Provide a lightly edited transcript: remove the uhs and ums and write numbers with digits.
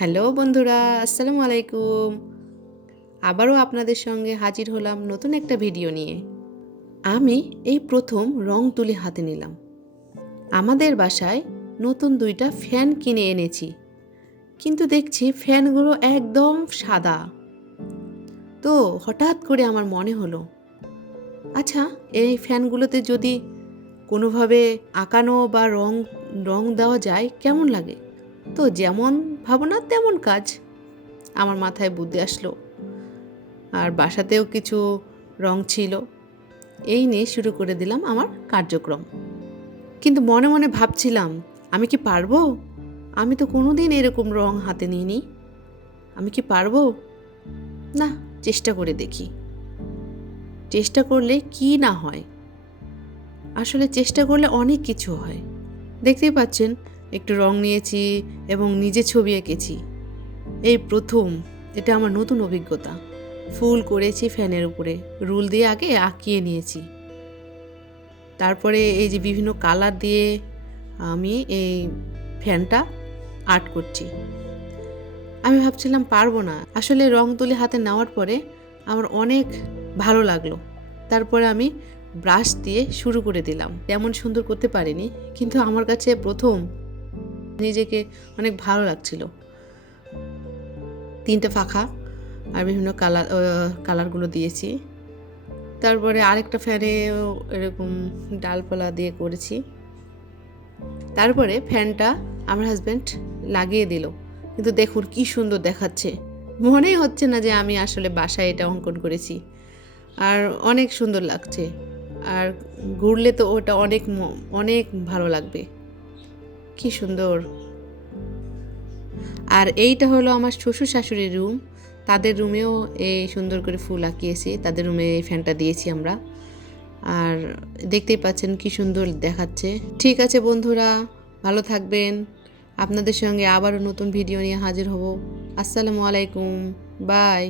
Hello বন্ধুরা, আসসালামু আলাইকুম। আবারও আপনাদের সঙ্গে হাজির হলাম নতুন একটা ভিডিও নিয়ে। আমি এই প্রথম রং তুলি হাতে নিলাম। আমাদের বাসায় নতুন 2টা ফ্যান কিনে এনেছি, কিন্তু দেখছি ফ্যানগুলো একদম সাদা। তো হঠাৎ করে আমার মনে হলো, আচ্ছা এই ফ্যানগুলোতে যদি কোনোভাবে আঁকানো বা রং রং দেওয়া যায় কেমন লাগে। তো যেমন ভাবনা তেমন কাজ, আমার মাথায় বুদ্ধি আসলো। আর বাসাতেও কিছু রং ছিল, এই নিয়ে শুরু করে দিলাম আমার কার্যক্রম। কিন্তু মনে মনে ভাবছিলাম, আমি কি পারবো? আমি তো কোনোদিন এরকম রং হাতে নিইনি, আমি কি পারবো? না, চেষ্টা করে দেখি। চেষ্টা করলে কি না হয়। আসলে চেষ্টা করলে অনেক কিছু হয়। দেখতেই পাচ্ছেন, একটু রং নিয়েছি এবং নিজে ছবি এঁকেছি। এই প্রথম, এটা আমার নতুন অভিজ্ঞতা। ফুল করেছি ফ্যানের উপরে, রুল দিয়ে আগে আঁকিয়ে নিয়েছি। তারপরে এই যে বিভিন্ন কালার দিয়ে আমি এই ফ্যানটা আর্ট করছি। আমি ভাবছিলাম পারবো না, আসলে রং তুলি হাতে নেওয়ার পরে আমার অনেক ভালো লাগলো। তারপরে আমি ব্রাশ দিয়ে শুরু করে দিলাম। তেমন সুন্দর করতে পারিনি, কিন্তু আমার কাছে প্রথম নিজেকে অনেক ভালো লাগছিল। 3টে ফাঁকা আর বিভিন্ন কালারগুলো দিয়েছি। তারপরে আরেকটা ফ্যানেও এরকম ডালপালা দিয়ে করেছি। তারপরে ফ্যানটা আমার হাজব্যান্ড লাগিয়ে দিল, কিন্তু দেখুন কি সুন্দর দেখাচ্ছে। মনেই হচ্ছে না যে আমি আসলে বাসায় এটা অঙ্কন করেছি। আর অনেক সুন্দর লাগছে, আর ঘুরলে তো ওটা অনেক অনেক ভালো লাগবে। কি সুন্দর। আর এইটা হলো আমার শ্বশুর শাশুড়ির রুম। তাদের রুমেও এই সুন্দর করে ফুল আঁকিয়েছি, তাদের রুমে এই ফ্যানটা দিয়েছি আমরা। আর দেখতেই পাচ্ছেন কি সুন্দর দেখাচ্ছে। ঠিক আছে বন্ধুরা, ভালো থাকবেন। আপনাদের সঙ্গে আবারও নতুন ভিডিও নিয়ে হাজির হব। আসসালামু আলাইকুম, বাই।